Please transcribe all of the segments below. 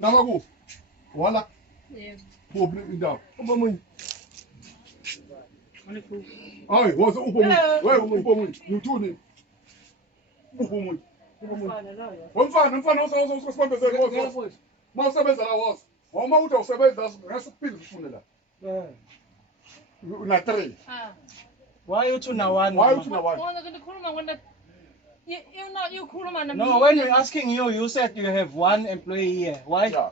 Namaku, wala, Yeah. problem indawo. Ubomunye. Hayi, woza ubomunye. Wewe ubomunye. Uthuni? Ubomunye. Umfana usibambezele woza. Mawusebenza la woza. Uma uthi awusebenza ngasukuphinde ufune la. Una 3. Ah. Why you two now one? Why uthi na 1? Wona ngikhuluma ngona you khuluma nami. No, when we're asking you, you said you have one employee here. Why? Yeah.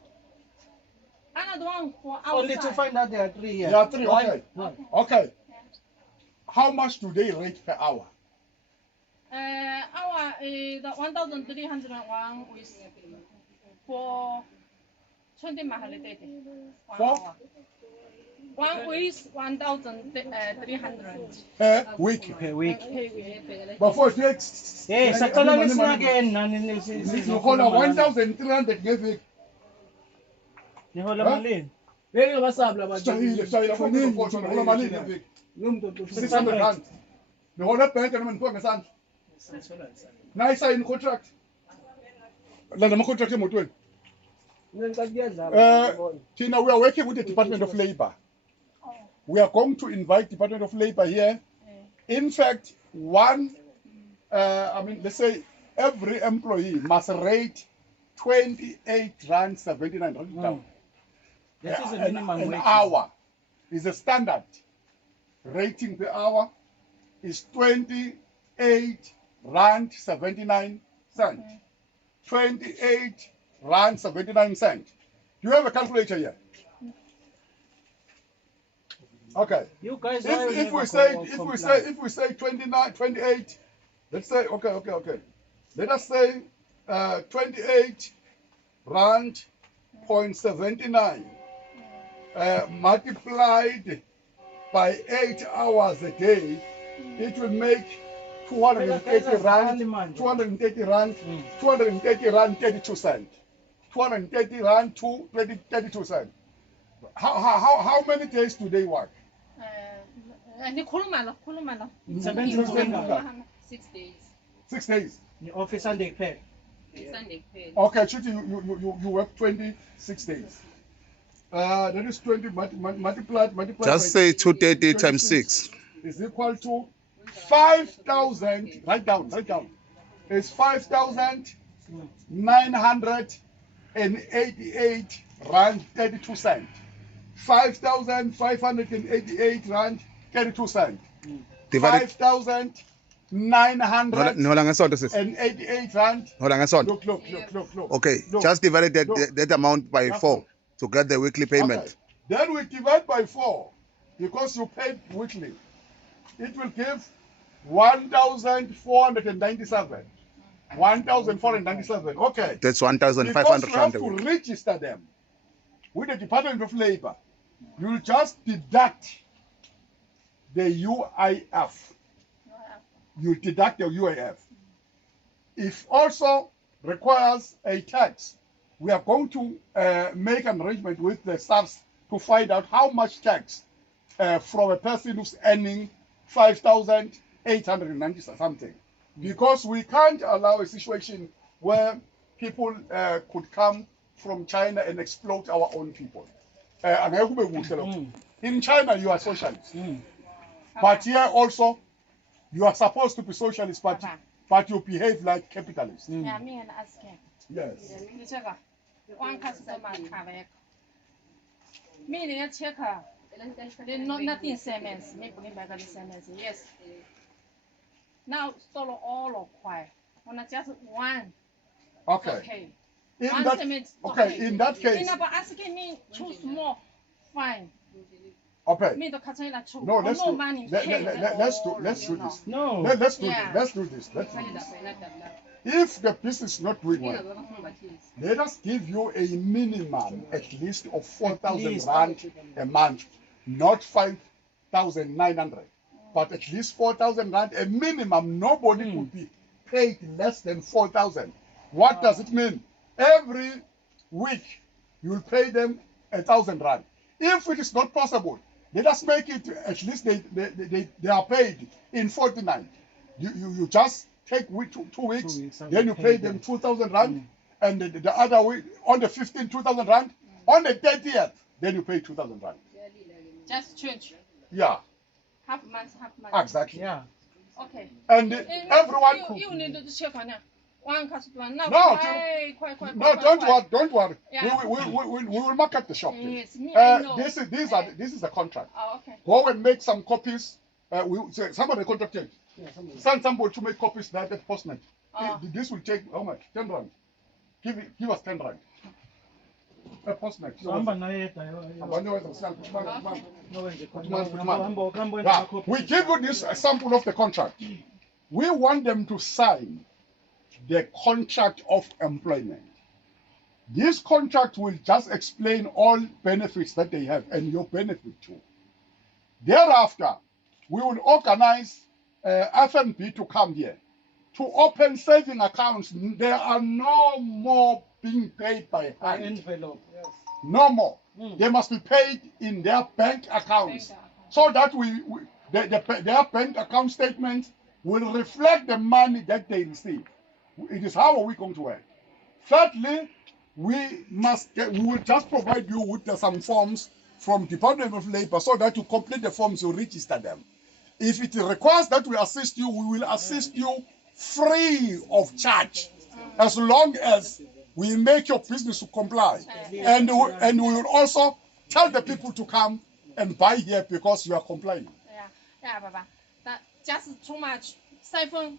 I'm the one for outside. Only to find out there are 3 here. There are 3, Why? okay. Why? Okay. How much do they rate per hour? Our the 1,301 with for 20 mahali For? 1 with 1,300 Per week. Per week. But for takes. Hey, sakala nisna again. Ngihola 1,300 ngeviki. Nihola malini? Beke basabla abantu. Shayila kuningi ngihola malini ngeviki. 600 rand. Nihola ebhenki noma niphiwe ngesandla. Nayisayini contract. La nama contract emotweni. Tina, we are working with the Department of Labor. We are going to invite Department of Labor here. In fact, let's say every employee must rate 28 rand 79 rand. That is a minimum An wage. hour is a standard rating per hour is 28 rand 79 cent. 28 rand 79 cent. Do you have a calculator here? Okay. You guys, If we say 29, 28, let's say okay. Let us say 28 rand 0.79 multiplied by 8 hours a day, it will make 230 rand, 230 rand, 230 rand 32 cent. 230 rand to 32 cent. How many days do they work? Khuluma la. 6 days. 6 days. The office and they pay. Sunday pay. Okay, Chuti, you work 26 days. That is 20 multiplied. Just by say 230 times 26 6. is equal to 5,000. Write down. It's 5,988 rand 32 cent. 5,588 rand 32 cent. Divided. 5,988 Nihola ngesonto sis. rand. Nihola ngesonto. Look. Okay, Look. just divide Look. that amount by 4 to get the weekly payment. Okay. Then we divide by 4 because you paid weekly. It will give 1,497. 1,497. Okay. That's Because 1,500 you have rand a to week. register them with the Department of Labor. You just deduct the UIF. You deduct the UIF. If also requires a tax, we are going to make an arrangement with the SARS to find out how much tax from a person who's earning 5,890 something. Because we can't allow a situation where people could come from China and exploit our own people. In China, you are socialist. But here also, you are supposed to be socialist, but you behave like capitalist. Yeah, me and asking. Yes. You check out. One customer have me check out. Nothing SMS. Me put back the SMS. Yes. Now solo all of quiet. When I just one. Okay. In One that, SMS. okay. In that case, But asking me choose more. Fine. okay. Me the Katrina choose. No, let's do. money. Let's do this. No. Let's do Yeah. this. Let's do this. If the business is not doing well, let us give you a minimum at least of 4,000 rand a month, not 5,900, but at least 4,000 rand a minimum. Nobody could be paid less than 4,000. What does it mean? Every week you will pay them 1,000 rand. If it is not possible, let us make it at least they are paid in fortnight. You just take 2 weeks, then you pay them 2,000 rand, and the other week on the 15th 2,000 rand, on the 30th then you pay 2,000 rand. Just change. Yeah, Half month, half month. exactly. Yeah. Okay. And everyone. You need to check on that. One customer. No, No, no, don't worry. Yeah. We will market the shop. Yes, me, I know. This is the contract. Oh, okay. Go and make some copies. Somebody contacted. Send somebody to make copies that at Postnet. Oh. This will take how much? 10 rand. Give us 10 rand. Postnet. Yeah, we give you this sample of the contract. We want them to sign the contract of employment. This contract will just explain all benefits that they have and your benefit too. Thereafter, we will organize FNB to come here to open saving accounts. There are no more being paid by hand. Envelope. Yes. No more. They must be paid in their bank accounts, so that their bank account statements will reflect the money that they receive. It is how are we going to work. Thirdly, we will just provide you with some forms from Department of Labor so that you complete the forms, you register them. If it requires that we assist you, we will assist you free of charge, as long as we make your business to comply. And we will also tell the people to come and buy here because you are complying. Yeah, Baba. That just too much. Siphon,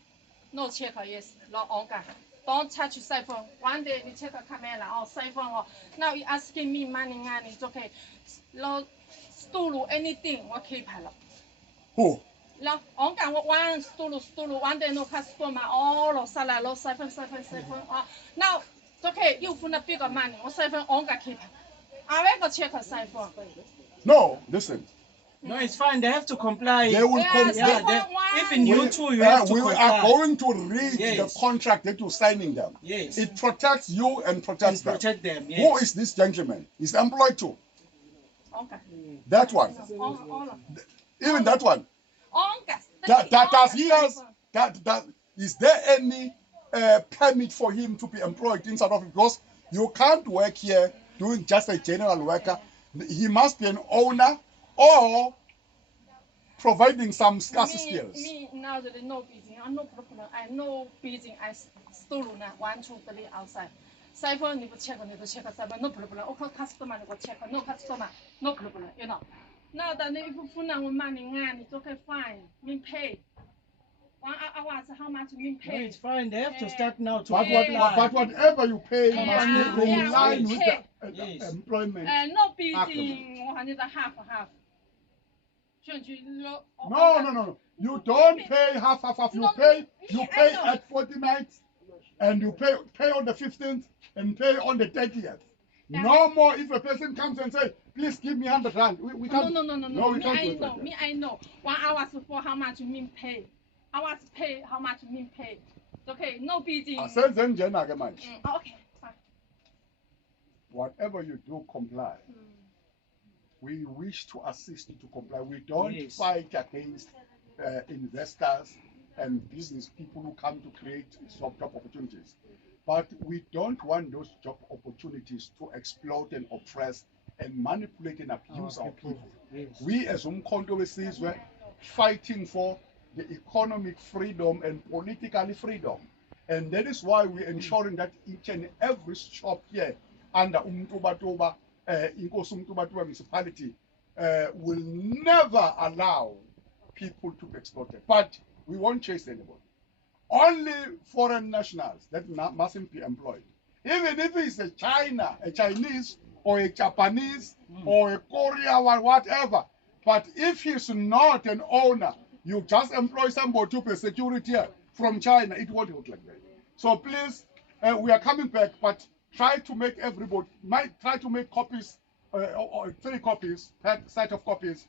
no check, yes, no onka. Don't touch siphon. One day we check a camera or siphon or now you asking me money and it's okay. No stool anything what keep hello. Who? No onka one stool one day no customer all of salad low siphon. Now it's okay, you find a bigger money or siphon onka keep. I will go check a siphon. No, listen. No, it's fine. They have to comply. They will even you too, you have to we comply. are going to read Yes. the contract that you're signing them. Yes. It protects you and protects them. Protect them. Yes. Who is this gentleman? He's employed too. Okay. That one. Even that one. Is there any permit for him to be employed in South Africa? Because you can't work here doing just a general worker. He must be an owner or providing some scarce skills. Me now that no busy, I no problem. I know busy. I stole na 1, 2, 3 outside. Siphon, you check, no problem. Okay, customer, you check, no customer, no problem. You know. Now that if you find money, it's okay, fine. Me pay. 1 hour, how much me No, pay? it's fine. They have to start now to But comply. whatever you pay must be Yeah, in line with the Yes. employment. No busy, 100 half. No. You don't pay half. You pay I know. at 49, and you pay on the 15th and pay on the 30th. Yeah. No more. If a person comes and say, "Please give me 100 rand," we can't. No. we Me, can't I do it know. like that. Me, I know. 1 hour for how much me pay. Hours pay, how much me pay. It's okay. No busy. Asenze njena-ke manje. Okay, fine. Whatever you do, comply. We wish to assist you to comply. We don't Yes. fight against investors and business people who come to create job opportunities. But we don't want those job opportunities to exploit and oppress and manipulate and abuse our people. Yes. We as Umkhonto weSizwe fighting for the economic freedom and political freedom. And that is why we're ensuring that each and every shop here under Umtubatuba, Inkosi Umtubatuba municipality, will never allow people to be exploited. But we won't chase anybody. Only foreign nationals that mustn't be employed. Even if it's a Chinese, or a Japanese, or a Korea, or whatever. But if he's not an owner, you just employ somebody to pay security from China, it won't look like that. So please, we are coming back, but try to make everybody, try to make copies, or 3 copies, per set of copies.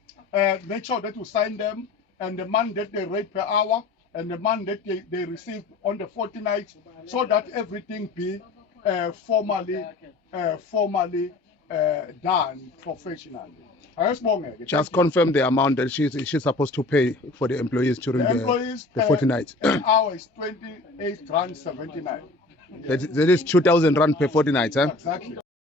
Make sure that you sign them, and the money that they rate per hour, and the money that they receive on the fortnight, so that everything be formally done professionally. Ayosibonge. Just confirm the amount that she's supposed to pay for the employees during The employees the fortnight. an hour is 28 rand 79. That is 2,000 rand per fortnight, huh? Exactly.